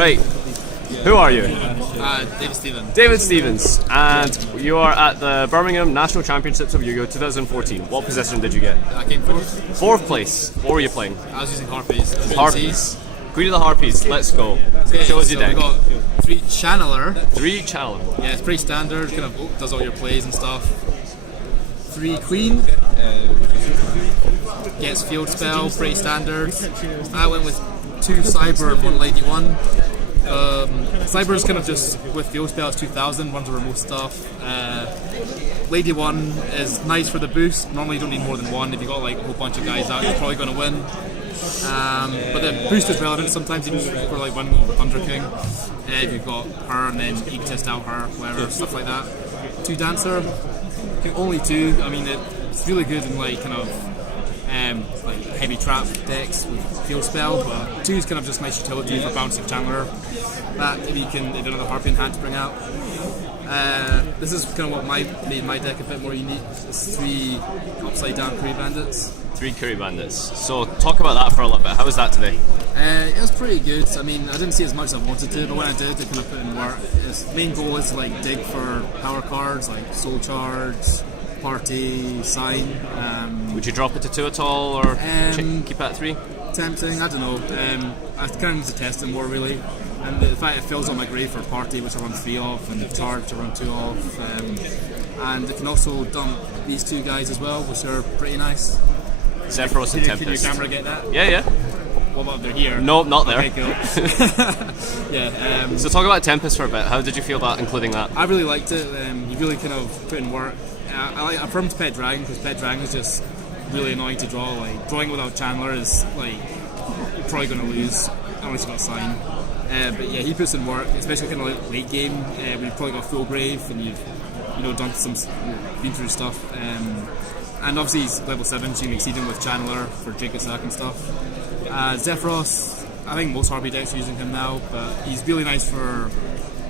Right. Who are you? David Stevens. David Stevens, and you are at the Birmingham National Championships of YGO 2014. What position did you get? I came fourth. Fourth place. What were you playing? I was using Harpies. Harpies. Queen of the Harpies. Let's go. Okay, Show us so your deck. we got 3 Channeler. 3 Challenge. Yeah, it's pretty standard. Kind of does all your plays and stuff. 3 Queen. Gets field spell. Pretty standard. I went with 2 Cyber and 1 Lady 1. Cyber is kind of just with field spell, it's 2000, runs over most stuff. Lady 1 is nice for the boost. Normally you don't need more than 1. If you got like a whole bunch of guys out, you're probably going to win. But the boost is relevant sometimes, even for like running over Thunder King. If you've got her and then you can test out her, whatever, stuff like that. 2 Dancer, only 2. I mean, it's really good in like kind of like heavy trap decks with field spell, but 2 is kind of just nice utility for bouncing Chandler back if you have another Harpy in hand to bring out. This is kind of what made my deck a bit more unique. It's 3 upside down Curry Bandits. 3 Curry Bandits. So talk about that for a little bit. How was that today? It was pretty good. I mean, I didn't see as much as I wanted to, but when I did, I kind of put in work. Its main goal is to like dig for power cards like Soul Charge, Party, Sign. Would you drop it to 2 at all, or keep it at 3? Tempting, I don't know. I kind of need to test it more really. And the fact it fills on my grave for Party, which I run 3 of, and Charge to run 2 of. And it can also dump these 2 guys as well, which are pretty nice. Zephyros and Tempest. Can your camera get that? Yeah. What about they're here? No, not there. Okay, cool. Yeah. So talk about Tempest for a bit. How did you feel about including that? I really liked it. You really kind of put in work. I prefer to Pet Dragon because Pet Dragon is just really annoying to draw. Like drawing without Chandler is like you're probably going to lose unless you got Sign. But yeah, he puts in work, especially kind of like late game when you've probably got full grave and you've done some been through stuff. And obviously he's level 7, so you can exceed him with Channeler for Jacob Sack and stuff. Zephyros, I think most Harpy decks are using him now, but he's really nice for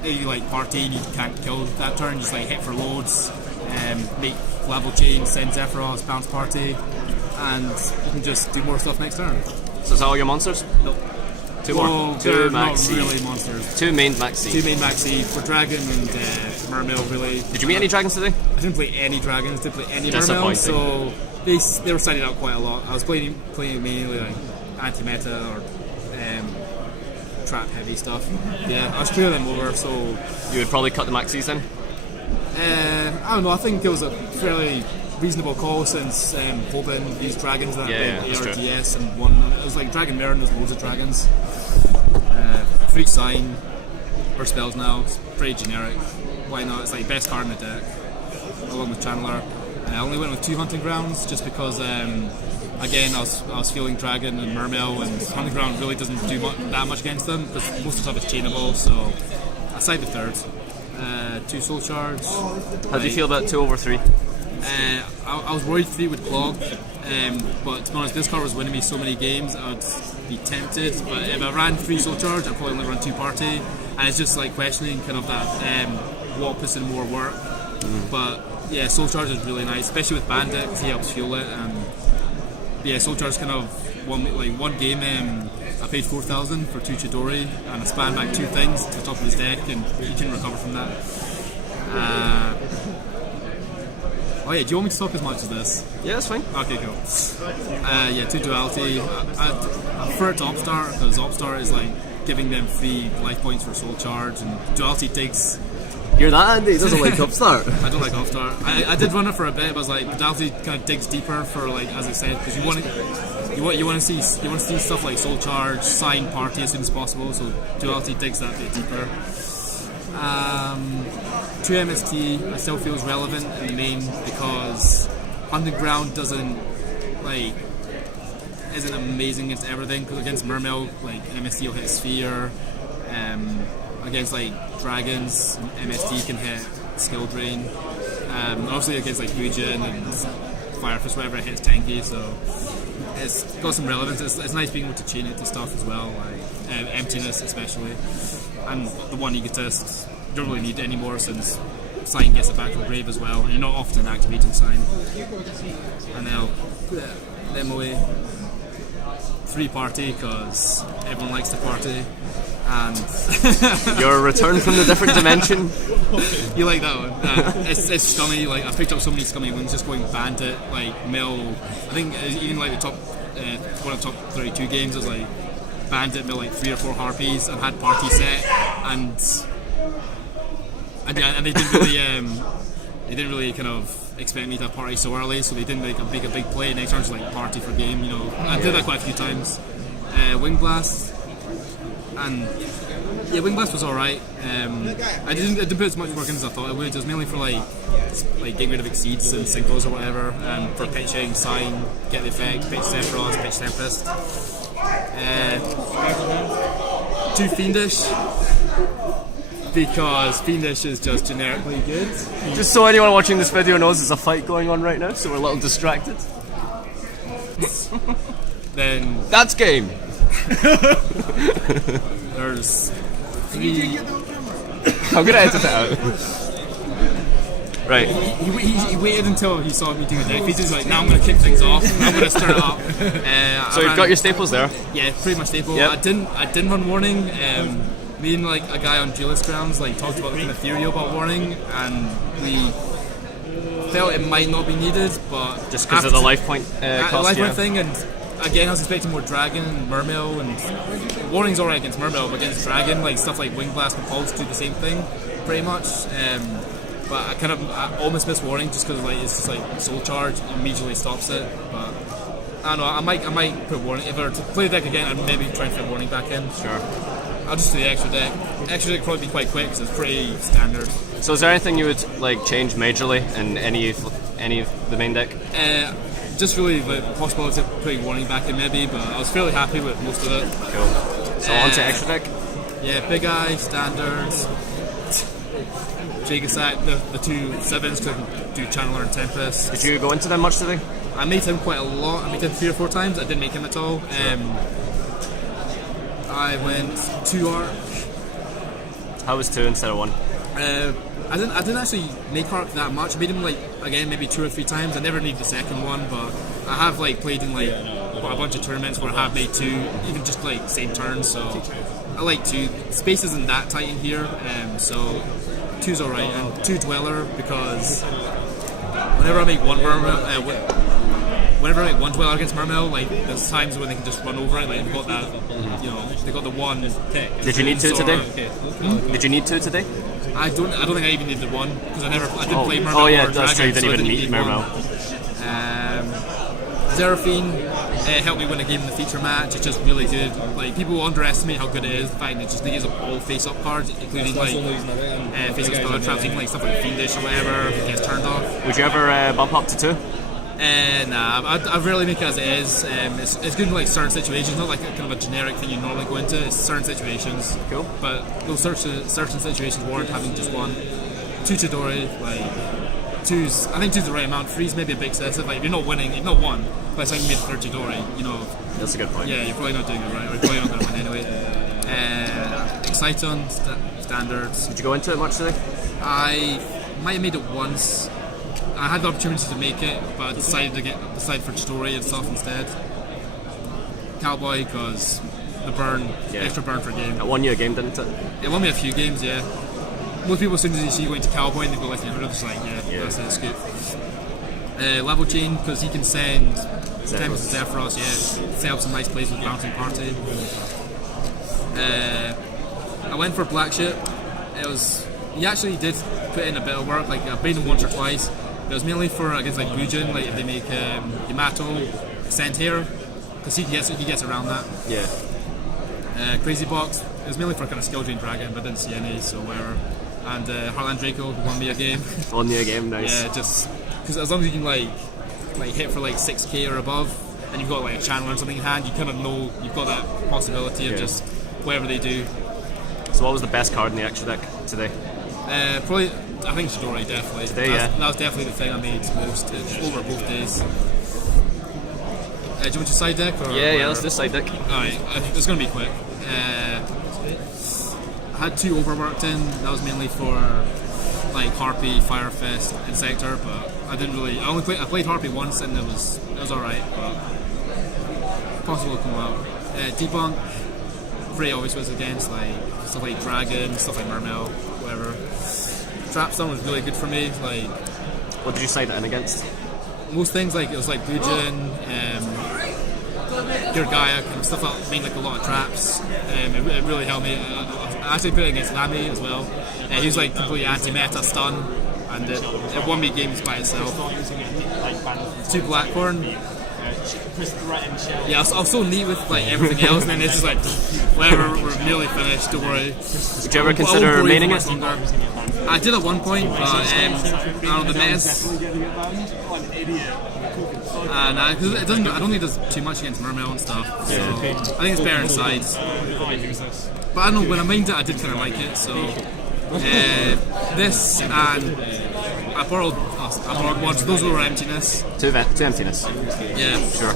you like Party and you can't kill that turn, just like hit for loads, make level chain, send Zephyros, bounce Party, and you can just do more stuff next turn. So is that all your monsters? Nope. 2 more. 2 maxi. Not really monsters. 2 main maxi. 2 main maxi for Dragon and Mermail really. Did you meet any dragons today? I didn't play any dragons, didn't play any Mermail, so they were standing out quite a lot. I was playing mainly like anti-meta or trap heavy stuff. Yeah, I was clearing them over, so you would probably cut the maxis then? I don't know, I think it was a fairly reasonable call since hoping these dragons that ARDS and one. It was like Dragon Mare and there's loads of dragons. 3 Sign or spells now. It's pretty generic. Why not? It's like best card in the deck, along with Channeler. I only went with 2 Hunting Grounds just because again I was feeling Dragon and Mermail, and Hunting Ground really doesn't do that much against them because most of the stuff is chainable. So I side the 3rd. 2 Soul Charge. How do you feel about 2 over 3? I was worried 3 would clog, but to be honest, this card was winning me so many games I would be tempted. But if I ran 3 Soul Charge, I'd probably only run 2 Party, and it's just like questioning kind of that what puts in more work. But yeah, Soul Charge is really nice, especially with Bandit because he helps fuel it. Yeah, Soul Charge kind of one game. I paid 4,000 for 2 Chidori and I spanned back 2 things to the top of his deck, and he can recover from that. Oh yeah, do you want me to talk as much as this? Yeah, that's fine. Okay, cool. Yeah, 2 Duality. I prefer it to Opstart because Opstart is like giving them 3 life points for Soul Charge, and Duality digs. You're that Andy? He doesn't like Upstart. I don't like Upstart. I did run it for a bit, but I was like, Duality kind of digs deeper for like, as I said, because you want to see stuff like Soul Charge, Sign, Party as soon as possible. So Duality digs that bit deeper. 2 MST I still feels relevant in the main because Hunting Ground isn't amazing against everything, because against Mermail like MST will hit Sphere, against like Dragons MST can hit Skill Drain, obviously against like Fujin and Firefist whatever it hits tanky, so it's got some relevance. It's nice being able to chain it to stuff as well, like Emptiness especially, and the 1 Egotist you don't really need it anymore since Sign gets it back from grave as well, and you're not often activating Sign. And then I'll put them away. 3 Party because everyone likes the Party, And Your return from the different dimension. you like that one? It's scummy. Like I've picked up so many scummy ones just going Bandit, like Mill. I think even like the top one of the top 32 games was like Bandit, Mill, like 3 or 4 Harpies, and had party set, and they didn't really kind of expect me to have party so early, so they didn't make a big play. Next turn was like party for game, you know. I did that quite a few times. Wing Blast, and yeah, Wing Blast was alright. I didn't put as much work in as I thought it would. It was mainly for like getting rid of Exceeds and Synchros or whatever, and for pitching, sign, get the effect, pitch Sephiroth, pitch Tempest. Too Fiendish, because Fiendish is just generically good. Just so anyone watching this video knows, there's a fight going on right now, so we're a little distracted. Then That's game. there's 3. I'm gonna edit that out. Right. He waited until he saw me do the deck. He's just like, now I'm going to kick things off. I'm going to start it up. So you've got your staples there. Yeah, pretty much staple. Yep. I didn't run warning. Me and like a guy on duelist grounds like talked about the kind of theory about warning, and we felt it might not be needed, but Just because of the life point cost. life Yeah. point thing. And again, I was expecting more Dragon and Mermail, and warning's alright against Mermail, but against Dragon, like stuff like Wing Blast and Pulse do the same thing, pretty much. But I almost missed warning just because like it's just like soul charge immediately stops it. But I don't know. I might put warning if I were to play the deck again. I'd maybe try and fit warning back in. Sure. I'll just do the extra deck. Extra deck would probably be quite quick because it's pretty standard. So is there anything you would like change majorly in any of the main deck? Just really the possibility of putting warning back in maybe, but I was fairly happy with most of it. Cool. So on to extra deck. Yeah, Big Eye, standards. Jagesack, the 2 7s could do Channeler and Tempest. Did you go into them much today? I made him quite a lot. I made him 3 or 4 times. I didn't make him at all. I went 2 Arc. How was 2 instead of 1? I didn't actually make Arc that much. I made him like again maybe 2 or 3 times. I never needed the second one, but I have like played in like a bunch of tournaments where I have made 2, even just like same turns. So I like 2. Space isn't that tight in here, so 2's alright, and 2 Dweller because whenever I make one Dweller against Mermail, like there's times when they can just run over it. Like they've got that, you know, they got the 1. Did you need 2 today? Did you need 2 today? I don't think I even needed 1 because I didn't play Mermail. Oh yeah, or that's true. You Dragon, didn't so I even need Mermail. Seraphine helped me win a game in the feature match. It's just really good. Like people underestimate how good it is. The fact that it just gives all face-up cards, including like face-up spell traps, even like stuff like Fiendish or whatever. If it gets turned off. Would you ever bump up to 2? Nah, I'd really make it as it is. It's good in like certain situations, not like kind of a generic thing you normally go into. It's certain situations. Cool. But those certain situations warrant having just 1. 2 Chidori, like 2's. I think 2's the right amount. 3's maybe a bit excessive. Like if you're not winning, you've not won. By the time you made the 3rd Chidori, you know. That's a good point. Yeah, you're probably not doing it right. Or you're probably not going to win anyway. Exciton, standards. Did you go into it much today? I might have made it once. I had the opportunity to make it, but I decided for Chidori and stuff instead. Cowboy, because the burn, extra burn for game. It won you a game, didn't it? It won me a few games, yeah. Most people, as soon as they see you going to Cowboy and they go like, it's like, yeah. That's it, it's good. Level Chain, because he can send Tempest and Zephyros, set up some nice plays with Bouncing Party. I went for Black Ship. He actually did put in a bit of work, like I played him once or twice. It was mainly for against like Bujin, like if they make Yamato send here, because he gets around that. Yeah. Crazy Box. It was mainly for kind of skill drain dragon, but didn't see any, so whatever. And Heartland Draco who won me a game. Won you a game, nice. Yeah, just because as long as you can like hit for like 6k or above, and you've got like a channel or something in hand, you kind of know you've got that possibility of just whatever they do. So what was the best card in the extra deck today? Probably, I think Chidori, definitely. Today, that was definitely the thing I made most over both days. Do you want your side deck? Or Yeah, let's do side deck. Alright, it's going to be quick. I had 2 overworked in. That was mainly for like Harpy, Firefist, Insector, but I played Harpy once and it was alright, but possible to come out. Debunk, pretty obvious was against, like stuff like Dragon, stuff like Mermail, whatever. Trapstone was really good for me. Like, What did you side it in against? most things, like it was like Bujin, Gaia, kind of stuff that made like a lot of traps. It really helped me. I actually put it against Lamy as well. He was like completely anti-meta stun, and it won me games by itself. 2 Blackthorn. Yeah, I was so neat with like everything else, and then it's just like whatever. We're nearly finished. Don't worry. Did you ever consider maining it? I did at one point, but I don't know, the mess. Nah, because it doesn't. I don't think it does too much against Mermail and stuff. So I think it's better in sides. But I don't know. When I mined it, I did kind of like it. So this and I borrowed one. So those were emptiness. Two emptiness. Yeah, Sure.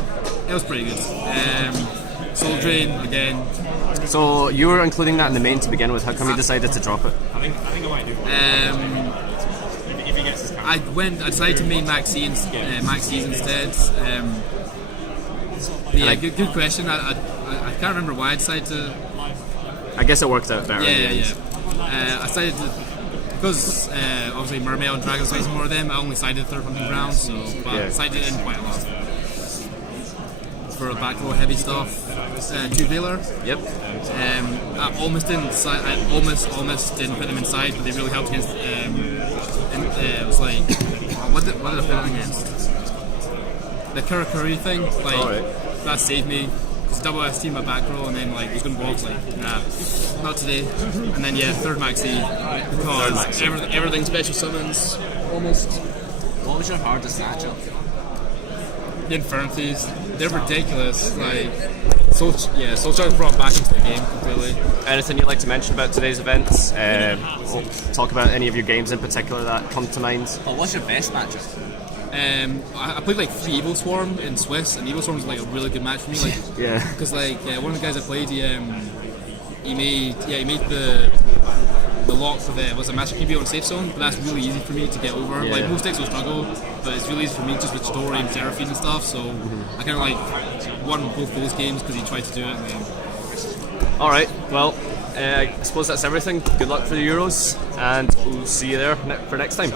it was pretty good. Soul Drain again. So you were including that in the main to begin with. How come you decided to drop it? I decided to main Maxie's instead. Yeah, good question. I can't remember why I decided to. I guess it worked out better. Yeah. I decided to, because obviously Mermail and Dragon's facing more of them. I only sided third hunting ground, but I sided in quite a lot. For back row heavy stuff, 2 Veiler. Yep. I almost didn't put them inside, but they really helped against. It was like, what did I put them against? The Kurakuri thing, like that saved me. Because double ST in my back row, and then like I was going to walk like, nah, not today. And then 3rd Maxi, because everything special summons almost. What was your hardest matchup? The Infernithies, they're ridiculous. Like, Soul Charge brought back into the game completely. Anything you'd like to mention about today's events? Talk about any of your games in particular that come to mind. Oh, what's your best matchup? I played like 3 Evil Swarm in Swiss, and Evil Swarm was like a really good match for me. Like, Yeah. Because like one of the guys I played, he made the lock for the Master Keep on safe zone, but that's really easy for me to get over. Yeah. Like most decks will struggle, but it's really easy for me just with Story and Seraphine and stuff. So I kind of like won both those games because he tried to do it. And then All right. Well, I suppose that's everything. Good luck for the Euros, and we'll see you there for next time.